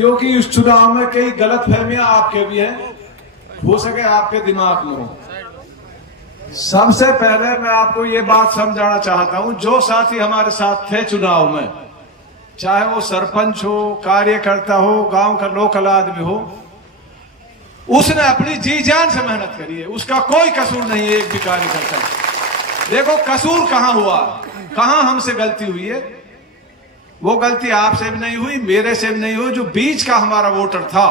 क्योंकि इस चुनाव में कई गलत फहमियां आपके भी हैं, हो सके आपके दिमाग में हो। सबसे पहले मैं आपको ये बात समझाना चाहता हूं, जो साथी हमारे साथ थे चुनाव में, चाहे वो सरपंच हो, कार्यकर्ता हो, गांव का लोकल आदमी हो, उसने अपनी जी जान से मेहनत करी है, उसका कोई कसूर नहीं है। एक भी कार्यकर्ता देखो कसूर कहां हुआ, कहां हमसे गलती हुई है। वो गलती आपसे भी नहीं हुई, मेरे से भी नहीं हुई। जो बीच का हमारा वोटर था,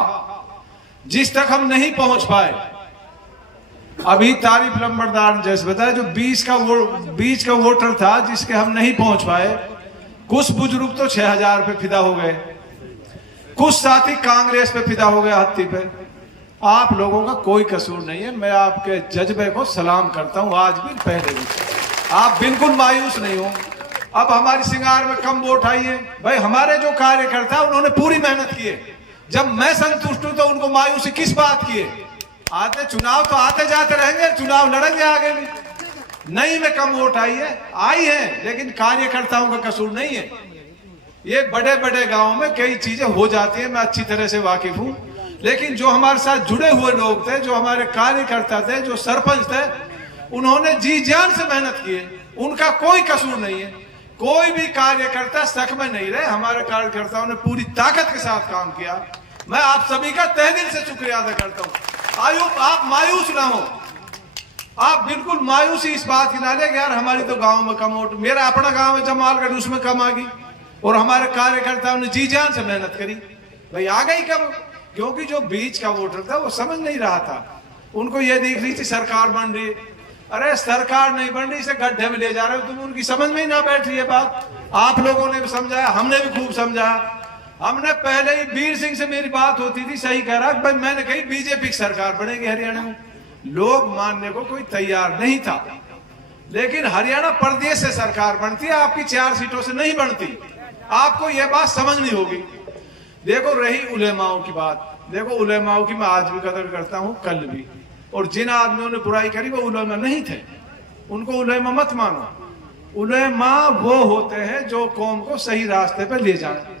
जिस तक हम नहीं पहुंच पाए, अभी तारीफ लंबरदार ने जैसे बताया, जो बीच का वोटर था जिसके हम नहीं पहुंच पाए, कुछ बुजुर्ग तो 6000 पे फिदा हो गए, कुछ साथी कांग्रेस पे फिदा हो गए, हत्ती पे। आप लोगों का कोई कसूर नहीं है। मैं आपके जज्बे को सलाम करता हूं, आज भी पहले भी। आप बिल्कुल मायूस नहीं हो। अब हमारी सिंगार में कम वोट आई है, भाई हमारे जो कार्यकर्ता उन्होंने पूरी मेहनत की है। जब मैं संतुष्ट हूं तो उनको मायूसी किस बात की है? आते चुनाव तो आते जाते रहेंगे, चुनाव लड़ेंगे आगे भी। नहीं में कम वोट आई है, लेकिन कार्यकर्ताओं का कसूर नहीं है। ये बड़े बड़े गांवों में कई चीजें हो जाती है, मैं अच्छी तरह से वाकिफ हूं। लेकिन जो हमारे साथ जुड़े हुए लोग थे, जो हमारे कार्यकर्ता थे, जो सरपंच थे, उन्होंने जी जान से मेहनत की है, उनका कोई कसूर नहीं है। कोई भी कार्यकर्ता शक में नहीं रहे, हमारे कार्यकर्ताओं ने पूरी ताकत के साथ काम किया। मैं आप सभी का तहे दिल से शुक्रिया अदा करता हूं। आप मायूस ना हो, आप बिल्कुल मायूसी इस बात की ना ले, यार हमारी तो गांव में कम वोट, मेरा अपना गांव है जमालगढ़, उसमें कम आ गई, और हमारे कार्यकर्ताओं ने जी जान से मेहनत करी, भाई आ गई कम। क्योंकि जो बीच का वोटर था वो समझ नहीं रहा था, उनको ये दिख रही थी सरकार बन रही। अरे सरकार नहीं बन रही, इसे गड्ढे में ले जा रहे हो तुम, उनकी समझ में ही ना बैठ रही है बात। आप लोगों ने भी समझाया, हमने भी खूब समझाया। हमने पहले ही वीर सिंह से मेरी बात होती थी, सही कह रहा भाई, मैंने कही बीजेपी की सरकार बनेगी हरियाणा में। लोग मानने को कोई तैयार नहीं था, लेकिन हरियाणा प्रदेश से सरकार बनती है, आपकी 4 सीटों से नहीं बनती। आपको यह बात समझनी होगी। देखो रही उलेमाओं की बात, देखो उलेमाओं की मैं आज भी कदर करता हूं, कल भी। और जिन आदमियों ने बुराई करी वो उलेमा नहीं थे, उनको उलेमा मत मानो। उलेमा वो होते हैं जो कौम को सही रास्ते पर ले जाए।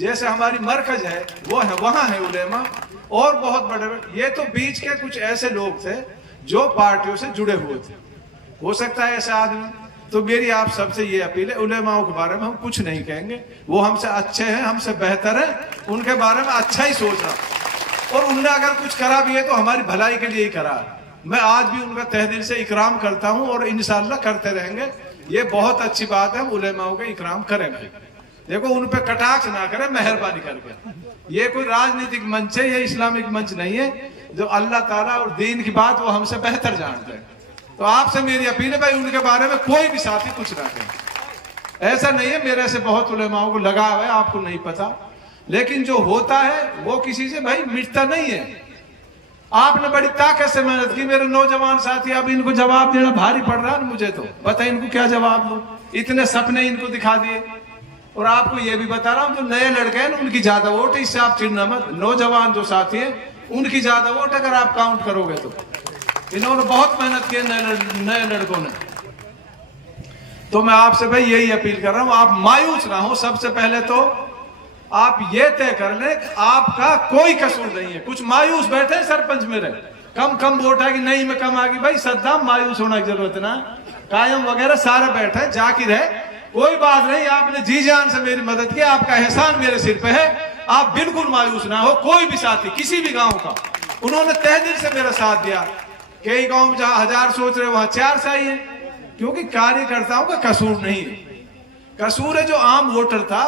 जैसे हमारी मरकज है, वो है, वहां है उलेमा। और बहुत बड़े ये तो बीच के कुछ ऐसे लोग थे जो पार्टियों से जुड़े हुए थे, हो सकता है ऐसे आदमी। तो मेरी आप सबसे ये अपील है, उलेमाओं के बारे में हम कुछ नहीं कहेंगे, वो हमसे अच्छे हैं, हमसे बेहतर है, उनके बारे में अच्छा ही सोचना। और उनने अगर कुछ करा भी है तो हमारी भलाई के लिए ही करा है। मैं आज भी उनका तहे दिल से इकराम करता हूं और इंशाअल्लाह करते रहेंगे। ये बहुत अच्छी बात है, उलेमाओं का इकराम करें भाई। देखो उन पे कटाक्ष ना करें, मेहरबानी करके। ये कोई राजनीतिक मंच है, ये इस्लामिक मंच नहीं है। जो अल्लाह ताला और दीन की बात वो हमसे बेहतर जानते हैं। तो आपसे मेरी अपील है भाई, उनके बारे में कोई भी साथी कुछ ना कहे। ऐसा नहीं है, मेरे से बहुत उलेमाओं को लगा हुआ है, आपको नहीं पता। लेकिन जो होता है वो किसी से भाई मिटता नहीं है। आपने बड़ी ताकत से मेहनत की, मेरे नौजवान साथी। अब इनको जवाब देना भारी पड़ रहा है मुझे, तो पता इनको क्या जवाब दूं। इतने सपने इनको दिखा दिए। और आपको ये भी बता रहा हूं, जो नए लड़के हैं उनकी ज्यादा वोट है, इससे आप चिढ़ना मत। नौजवान जो साथी हैं उनकी ज्यादा वोट, अगर आप काउंट करोगे तो। इन्होंने बहुत मेहनत की नए लड़कों ने। तो मैं आपसे भाई यही अपील कर रहा हूं, आप मायूस ना हो। सबसे पहले तो आप ये तय कर ले आपका कोई कसूर नहीं है। कुछ मायूस बैठे सरपंच मेरे, कम वोट है कि नहीं में कम आ गई, भाई सद्दाम मायूस होने की जरूरत ना। कायम वगैरह सारे बैठे, जाकिर है, कोई बात नहीं। आपने जी जान से मेरी मदद की, आपका एहसान मेरे सिर पे है। आप बिल्कुल मायूस ना हो। कोई भी साथी किसी भी गांव का, उन्होंने तहे दिल से मेरा साथ दिया। कई गांव में जहां 1000 सोच रहे वहां 4 सही है, क्योंकि कार्यकर्ताओं का कसूर नहीं है। कसूर है जो आम वोटर था,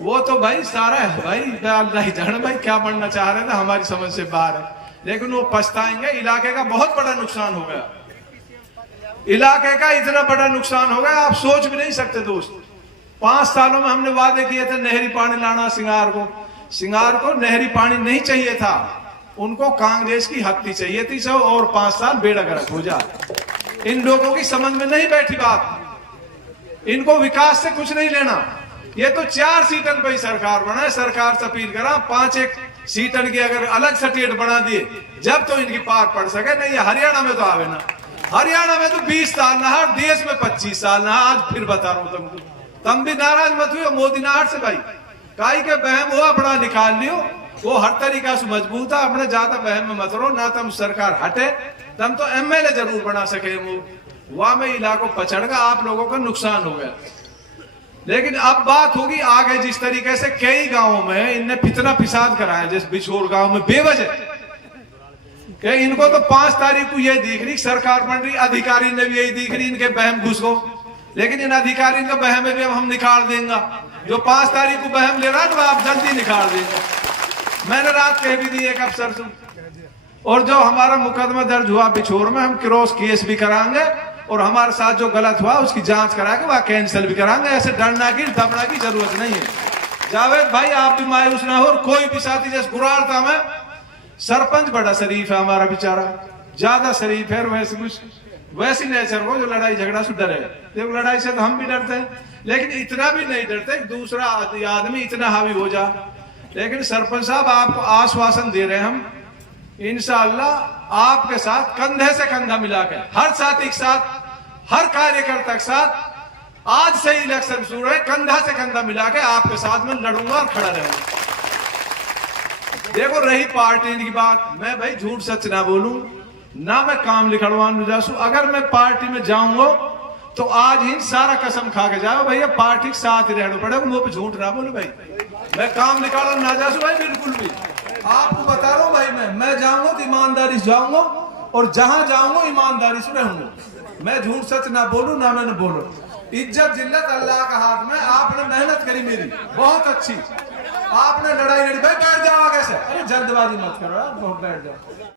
वो तो भाई सारा है भाई, अल्लाह ही जाने भाई क्या बनना चाह रहे थे, हमारी समझ से बाहर है। लेकिन वो पछताएंगे। इलाके का बहुत बड़ा नुकसान हो गया, इलाके का इतना बड़ा नुकसान हो गया आप सोच भी नहीं सकते दोस्त। 5 सालों में हमने वादे किए थे नहरी पानी लाना सिंगार को नहरी पानी नहीं चाहिए था, उनको कांग्रेस की हत्ती चाहिए थी। सब और 5 साल बेड़ा गर्क हो जाए। इन लोगों की समझ में नहीं बैठी बात, इनको विकास से कुछ नहीं लेना। ये तो 4 सीटन पे ही सरकार बना है। सरकार से अपील करा 5-1 सीटन की अगर अलग स्टेट बना दिए, जब तो इनकी पार पड़ सके। नहीं हरियाणा में तो आवे ना, हरियाणा में तो 20 साल ना, देश में 25 साल ना। आज फिर बता रहा हूं तुमको, तुम भी नाराज मत हुई मोदी नाहट से भाई। काई के बहम हुआ अपना निकाल लियो, वो हर तरीका से मजबूत है, अपने ज्यादा बहम में मत रहो ना। तम सरकार हटे तम तो एमएलए जरूर बना सके, वहां में इलाकों पछड़गा, आप लोगों का नुकसान हो गया। लेकिन अब बात होगी आगे, जिस तरीके से कई गांवों में इनने फितना फिसाद कराया, जैसे बिछोर गांव में बेवजह कि इनको तो 5 तारीख को ये दिख रही सरकार बन रही, अधिकारी ने भी यही दिख रही इनके बहम घुस को, लेकिन इन अधिकारी का बहम भी अब हम निकाल देंगे। जो 5 तारीख को बहम ले रहा है आप जल्दी निकाल देंगे। मैंने रात कह भी दी एक अफसर से, और जो हमारा मुकदमा दर्ज हुआ बिछोर में, हम क्रॉस केस भी कराएंगे और हमारे साथ जो गलत हुआ उसकी जांच करा के वह कैंसिल भी कराएंगे। ऐसे डरना की दबना की जरूरत नहीं है। जावेद भाई आप भी मायूस ना हो, और कोई भी साथी, जैसे गुरारता में सरपंच बड़ा शरीफ है हमारा, बेचारा ज्यादा शरीफ है, वैसे कुछ वैसी नेचर को जो लड़ाई झगड़ा से डरे। देखो लड़ाई से तो हम भी डरते हैं, लेकिन इतना भी नहीं डरते दूसरा आदमी इतना हावी हो जा। लेकिन सरपंच साहब आपको आश्वासन दे रहे हैं हम, इंशाअल्लाह आपके साथ कंधे से कंधा मिलाकर, हर साथी के साथ, हर कार्यकर्ता के साथ, आज से ही इलेक्शन शुरू है, कंधा से कंधा मिलाकर आपके साथ में लड़ूंगा और खड़ा रहूंगा। देखो रही पार्टी की बात, मैं भाई झूठ सच ना बोलूं ना, मैं काम लिखड़वाने जासू। अगर मैं पार्टी में जाऊंगा तो आज ही सारा कसम खा के जाओ भैया पार्टी के साथ ही रहना पड़ेगा, मुंह पे झूठ ना बोलूं भाई, मैं काम निकालो ना जासू भाई, बिल्कुल भी आपको बता रहा हूं भाई। मैं जाऊंगा तो ईमानदारी से जाऊंगा, और जहां जाऊंगा ईमानदारी से रहूंगा। मैं झूठ सच ना बोलूं ना मैंने बोलो। इज्जत जिल्लत अल्लाह का हाथ में। आपने मेहनत करी मेरी बहुत अच्छी, आपने लड़ाई लड़ी भाई, बैठ जाओ आगे से, अरे जल्दबाजी मत करो, बहुत बैठ जाओ।